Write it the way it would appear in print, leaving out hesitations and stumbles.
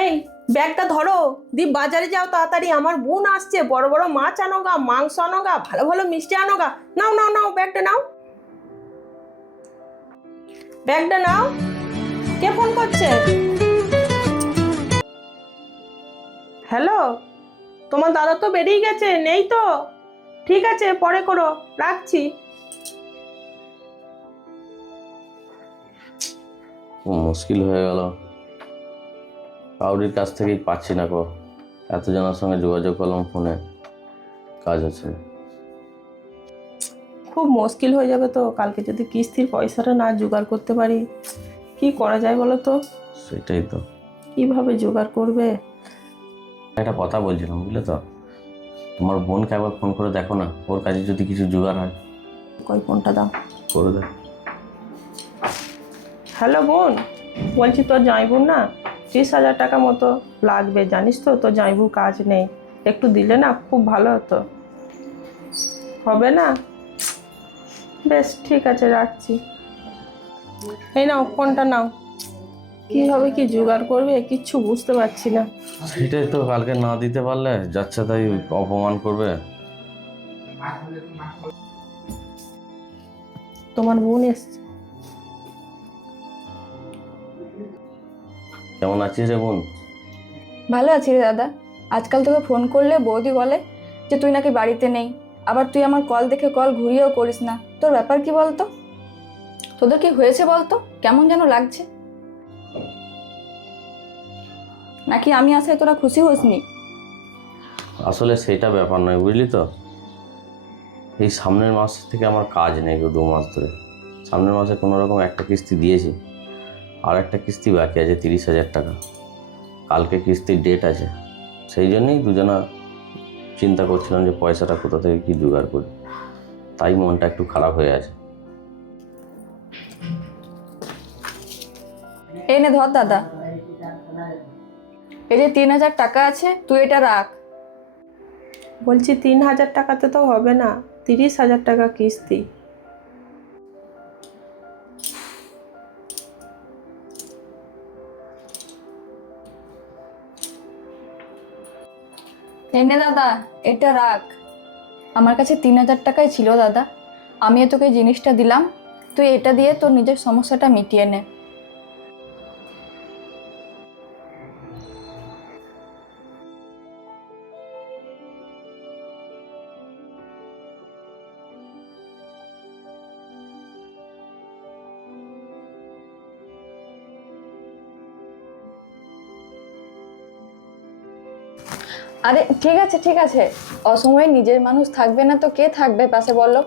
এই ব্যাগটা ধরো, দি বাজারে যাও তাড়াতাড়ি, আমার বোন আসছে, বড় বড় মাছ আনো গা, মাংস আনো গা, ভালো ভালো মিষ্টি আনো গা। নাও নাও নাও, ব্যাগটা নাও, ব্যাগটা নাও। কে ফোন করছে? হ্যালো, তোমার দাদা তো বেরিয়ে গেছে, নেই তো? ঠিক আছে, পরে করো, রাখছি। মুশকিল হয়ে গেল, কাউরির কাছ থেকেই পাচ্ছি না গো। এতজনের সঙ্গে যোগাযোগ করলাম ফোনে, কাজ হচ্ছে না। খুব মুশকিল হয়ে যাবে তো, কালকে যদি কিস্তির পয়সাটা না জোগাড় করতে পারি, কি করা যায় বলো তো? সেটাই তো, কিভাবে জোগাড় করবে? একটা কথা বলছিলাম বুঝলে তো, তোমার বোনকে একবার ফোন করে দেখো না, ওর কাছে যদি কিছু জোগাড় হয়। কই ফোনটা দাও। করে দেখ। হ্যালো বোন, বলছি তোর জামাইবুর না 30,000 টাকা মতো লাগবে, জানিস তো তোর জামাইবুর কাজ নেই, একটু দিলে না খুব ভালো হতো। হবে না? বেশ ঠিক আছে, রাখছি। এই নাও ফোনটা নাও। কীভাবে কি জোগাড় করবে কিচ্ছু বুঝতে পারছি না। সেটাই তো, কালকে না দিতে পারলে যাচ্ছে তাই অপমান করবে। তোমার বোন এসছে। কেমন আছিস রে বোন? ভালো আছি রে দাদা। আজকাল তোকে ফোন করলে বৌদি বলে যে তুই নাকি বাড়িতে নেই, আবার তুই আমার কল দেখে কল ঘুরিয়েও করিস না। তোর ব্যাপার কি বলতো? তোদের কি হয়েছে বলতো? কেমন যেন লাগছে, নাকি আমি আসায় তোরা খুশি হোসনি? আসলে সেটা ব্যাপার নয় বুঝলি তো, এই সামনের মাস থেকে আমার কাজ নেই গো, 2 মাস ধরে। সামনের মাসে কোনো রকম একটা কিস্তি দিয়েছি, আর একটা কিস্তি বাকি আছে 30,000 টাকা। কালকে কিস্তির ডেট আছে, সেই জন্যই দুজনা চিন্তা করছিলাম যে পয়সাটা কোথা থেকে কি জোগাড় করি, তাই মনটা একটু খারাপ হয়ে আছে। এই নে ধর দাদা, এই যে 3,000 টাকা আছে, তুই এটা রাখ। বলছি 3,000 টাকাতে তো হবে না, 30,000 টাকা কিস্তি। এই নে দাদা, এটা রাখ। আমার কাছে 3,000 টাকাই ছিল দাদা, আমিও তোকে জিনিসটা দিলাম, তুই এটা দিয়ে তোর নিজের সমস্যাটা মিটিয়ে নে। আরে ঠিক আছে ঠিক আছে, অসময়ে নিজের মানুষ থাকবে না তো কে থাকবে পাশে বলো?